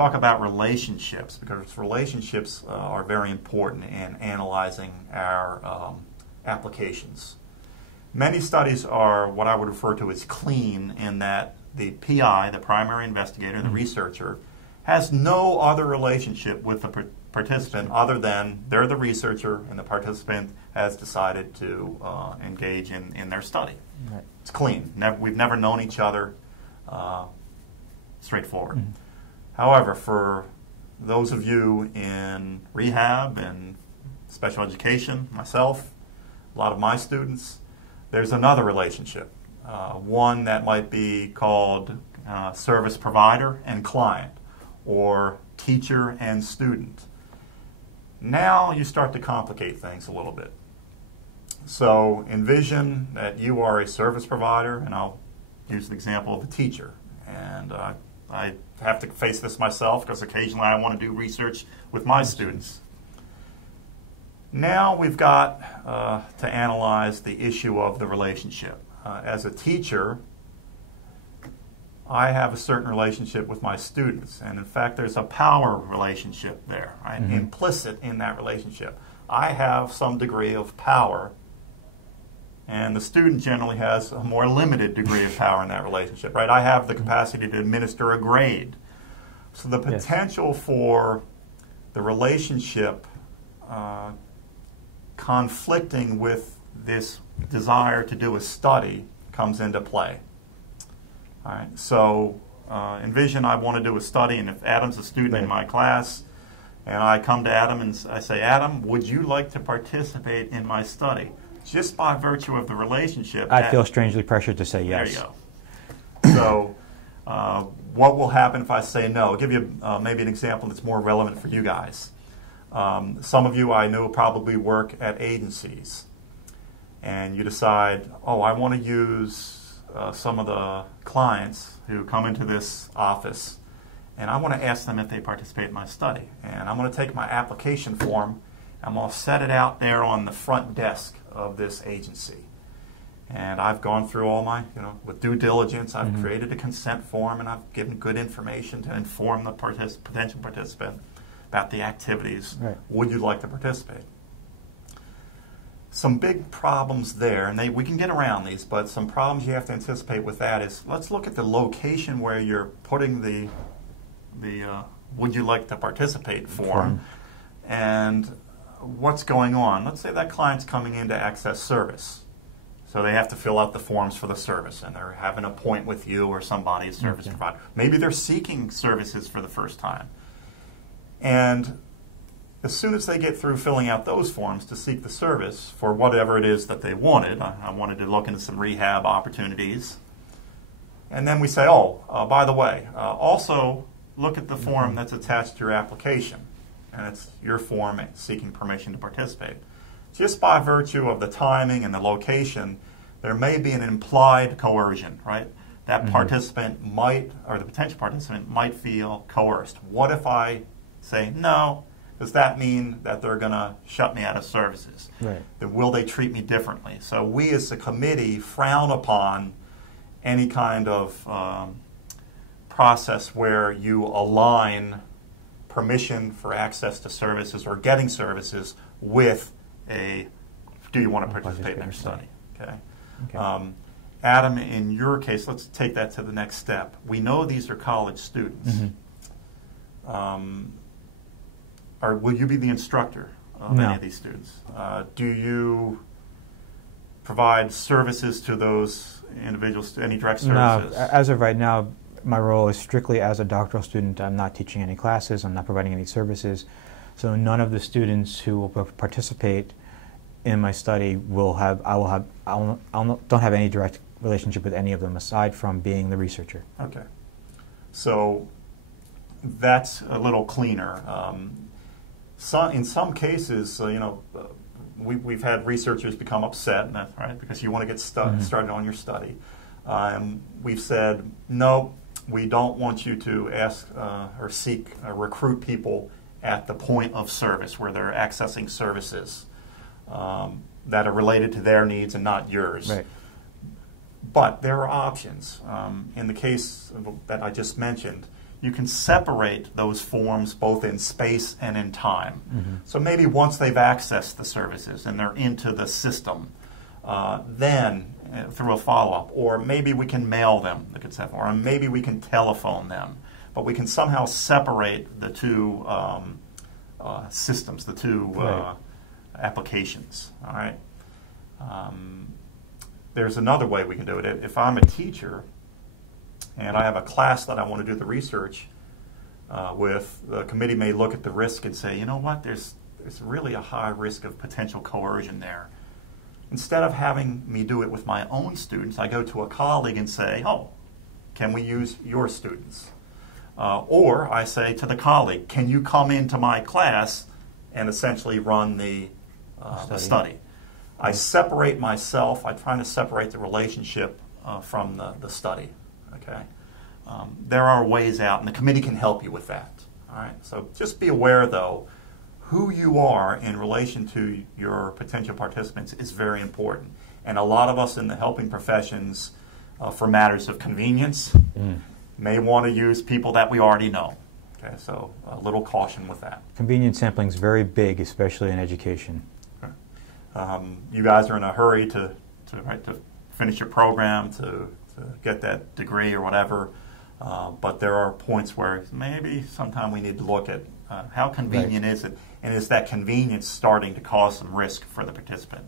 talk about relationships, because relationships are very important in analyzing our applications. Many studies are what I would refer to as clean, in that the PI, the primary investigator, the researcher, has no other relationship with the participant other than they're the researcher and the participant has decided to engage in their study. Right. It's clean. We've never known each other. Straightforward. Mm-hmm. However, for those of you in rehab and special education, myself, a lot of my students, there's another relationship. One that might be called service provider and client, or teacher and student. Now you start to complicate things a little bit. So envision that you are a service provider, and I'll use the example of a teacher. And I have to face this myself because occasionally I want to do research with my students. Now we've got to analyze the issue of the relationship. As a teacher, I have a certain relationship with my students, and in fact there's a power relationship there, right? Mm-hmm. Implicit in that relationship. I have some degree of power, and the student generally has a more limited degree of power in that relationship, right? I have the capacity to administer a grade. So the potential for the relationship conflicting with this desire to do a study comes into play. All right, so envision I want to do a study, and if Adam's a student in my class, and I come to Adam and I say, Adam, would you like to participate in my study? Just by virtue of the relationship. I feel strangely pressured to say yes. There you go. So what will happen if I say no? I'll give you maybe an example that's more relevant for you guys. Some of you I know probably work at agencies, and you decide, oh, I want to use some of the clients who come into this office, and I want to ask them if they participate in my study. And I'm going to take my application form, I'm going to set it out there on the front desk of this agency. And I've gone through all my, with due diligence, I've created a consent form, and I've given good information to inform the potential participant about the activities. Right. Would you like to participate? Some big problems there, and we can get around these, but some problems you have to anticipate with that is, let's look at the location where you're putting the would you like to participate form, and what's going on. Let's say that client's coming in to access service. So they have to fill out the forms for the service, and they're having a point with you or somebody, a service provider. Maybe they're seeking services for the first time. And as soon as they get through filling out those forms to seek the service for whatever it is that they wanted, I wanted to look into some rehab opportunities. And then we say, oh, by the way, also look at the form that's attached to your application. And it's your form seeking permission to participate. Just by virtue of the timing and the location, there may be an implied coercion, right? That participant might, or the potential participant might feel coerced. What if I say no? Does that mean that they're going to shut me out of services? Right. Then will they treat me differently? So we as a committee frown upon any kind of process where you align permission for access to services or getting services with do you want to participate in their study? Okay. Adam, in your case, let's take that to the next step. We know these are college students. Will you be the instructor of any of these students? Do you provide services to those individuals, any direct services? No, as of right now, my role is strictly as a doctoral student. I'm not teaching any classes. I'm not providing any services. So none of the students who will participate in my study don't have any direct relationship with any of them aside from being the researcher. Okay. So that's a little cleaner. In some cases, we've had researchers become upset, right, because you want to get started on your study. We've said, no, we don't want you to ask or seek recruit people at the point of service where they're accessing services that are related to their needs and not yours. Right. But there are options. In the case that I just mentioned, you can separate those forms both in space and in time. So maybe once they've accessed the services and they're into the system, then through a follow-up, or maybe we can mail them the consent form, or maybe we can telephone them, but we can somehow separate the two systems, the two applications. All right. There's another way we can do it. If I'm a teacher and I have a class that I want to do the research with, the committee may look at the risk and say, you know what, there's really a high risk of potential coercion there. Instead of having me do it with my own students, I go to a colleague and say, oh, can we use your students? Or I say to the colleague, can you come into my class and essentially run the study? I separate myself. I'm trying to separate the relationship from the study. Okay, there are ways out, and the committee can help you with that. All right. So just be aware, though, who you are in relation to your potential participants is very important. And a lot of us in the helping professions, for matters of convenience, may want to use people that we already know. Okay, so a little caution with that. Convenience sampling is very big, especially in education. You guys are in a hurry to finish your program, to get that degree or whatever, but there are points where maybe sometime we need to look at how convenient is it, and is that convenience starting to cause some risk for the participant?